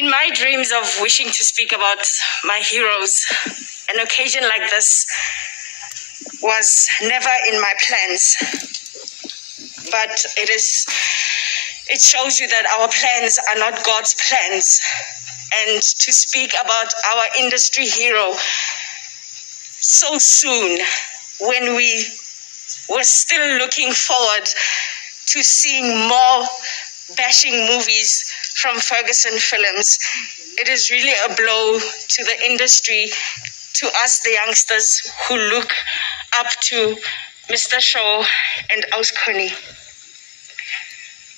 In my dreams of wishing to speak about my heroes, an occasion like this was never in my plans. But it shows you that our plans are not God's plans. And to speak about our industry hero so soon, when we were still looking forward to seeing more bashing movies from Furguson Films, it is really a blow to the industry, to us, the youngsters who look up to Mr. Shaw and Auskoni.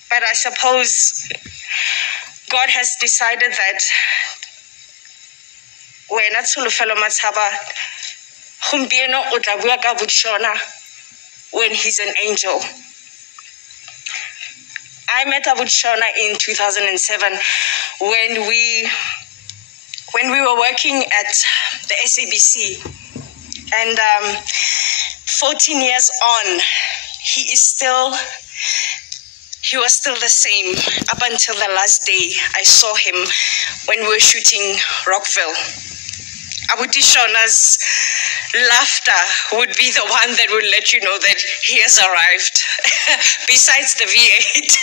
But I suppose God has decided that wena Tsholofelo Matshaba gompieno o tla bua ka Shona when he's an angel. I met Shona in 2007 when we were working at the SABC, and 14 years on, he was still the same up until the last day I saw him when we were shooting Rockville. Abuti Shona's laughter would be the one that would let you know that he has arrived. Besides the V8,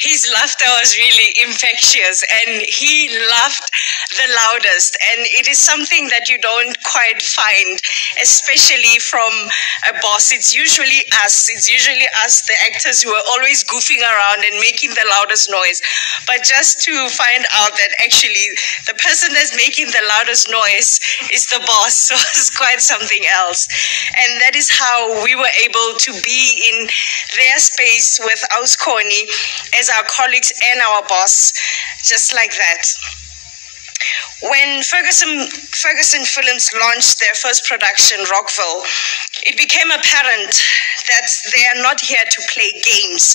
his laughter was really infectious, and he laughed the loudest. And it is something that you don't quite find, especially from a boss. It's usually us, the actors, who are always goofing around and making the loudest noise. But just to find out that actually the person that's making the loudest noise is the boss was quite something else. And that is how we were able to be in their space with Auskoni as our colleagues and our boss, just like that. When Furguson Films launched their first production, Rockville, it became apparent that they are not here to play games,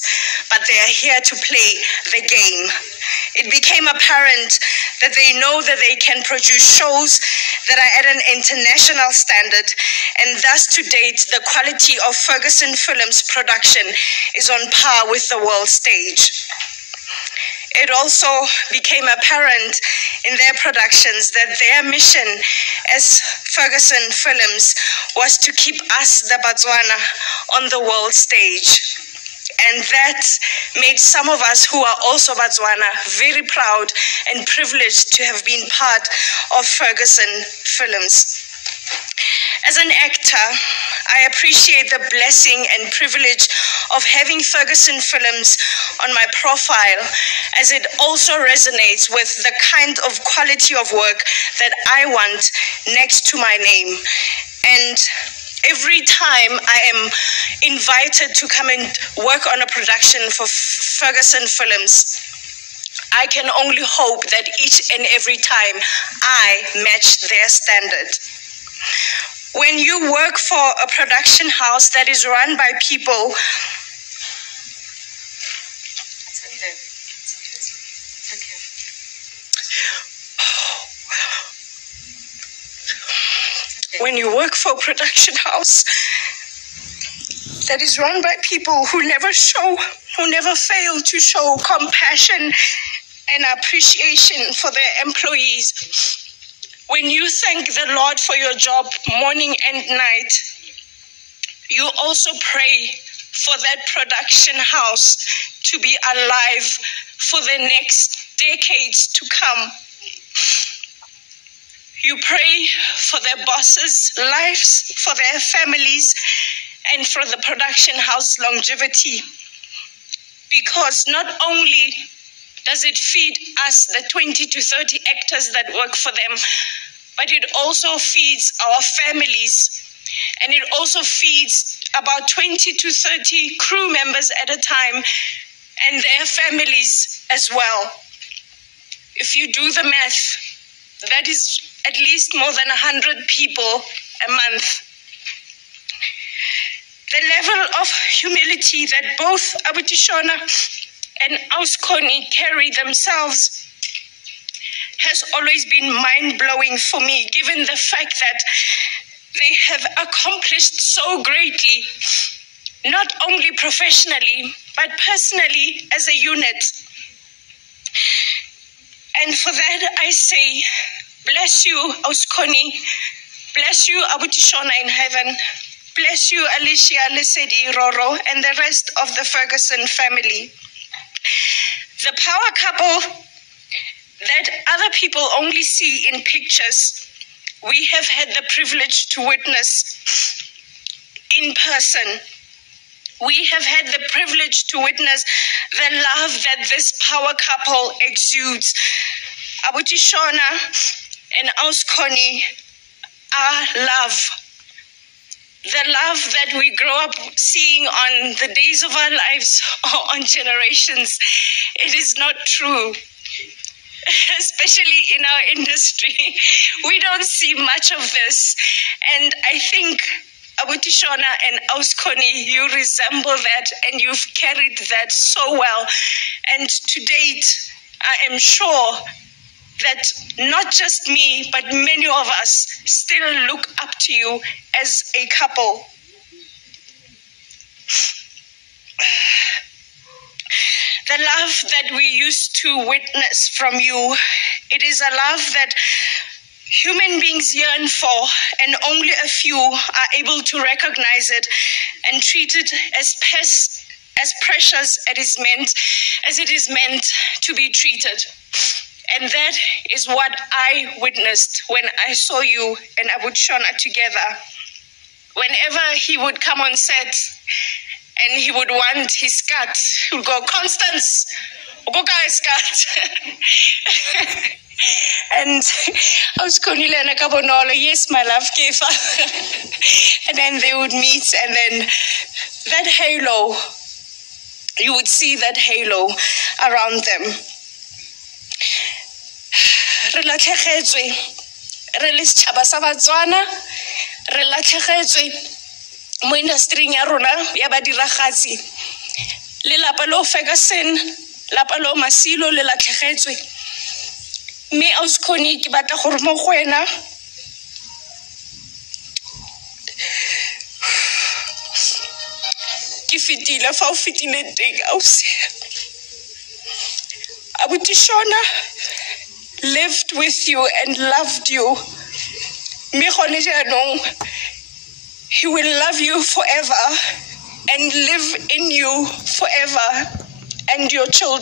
but they are here to play the game. It became apparent that they know that they can produce shows that are at an international standard, and thus to date, the quality of Furguson Films production is on par with the world stage. It also became apparent in their productions that their mission as Furguson Films was to keep us, the Botswana, on the world stage. And that made some of us who are also Botswana very proud and privileged to have been part of Furguson Films. As an actor, I appreciate the blessing and privilege of having Furguson Films on my profile, as it also resonates with the kind of quality of work that I want next to my name. And every time I am invited to come and work on a production for Furguson Films, I can only hope that each and every time I match their standard. When you work for a production house that is run by people when you work for a production house that is run by people who never fail to show compassion and appreciation for their employees, when you thank the Lord for your job morning and night, you also pray for that production house to be alive for the next decades to come. You pray for their bosses' lives, for their families, and for the production house longevity. Because not only does it feed us, the 20 to 30 actors that work for them, but it also feeds our families, and it also feeds about 20 to 30 crew members at a time and their families as well. If you do the math, that is at least more than 100 people a month. The level of humility that both Abuti Shona and Auskoni carry themselves has always been mind-blowing for me, given the fact that they have accomplished so greatly, not only professionally, but personally as a unit. And for that, I say, bless you, Auskoni. Bless you, Abuti Shona in heaven. Bless you, Alicia, Lesedi, Roro, and the rest of the Furguson family. The power couple that other people only see in pictures, we have had the privilege to witness in person. We have had the privilege to witness the love that this power couple exudes. Abuti Shona and Auskoni are love. The love that we grow up seeing on the days of our lives or on generations, it is not true. Especially in our industry, we don't see much of this. And I think Abuti Shona and Auskoni, you resemble that and you've carried that so well. And to date, I am sure that not just me, but many of us still look up to you as a couple. The love that we used to witness from you, it is a love that human beings yearn for, and only a few are able to recognize it and treat it as precious as it is meant to be treated. And that is what I witnessed when I saw you and Abuti Shona together. Whenever he would come on set and he would want his skirt, he would go, "Constance, ugoka skirt." And I was Cornelia Kabonolo, "Yes, my love, Kefa." And then they would meet, and then that halo, you would see that halo around them. Re latlhegetswe, re le setšhaba sa Batswana, re latlhegetswe mo industry-ing ya rona ya badiragatsi. Lelapa lo Ferguson, lapa lo Masilo le latlhegetswe. Me Auskoni ke batla gore mo go wena ke fitile fa o fitile teng ausi. Abuti Shona lived with you and loved you. Me gone jaanong, he will love you forever and live in you forever and your children.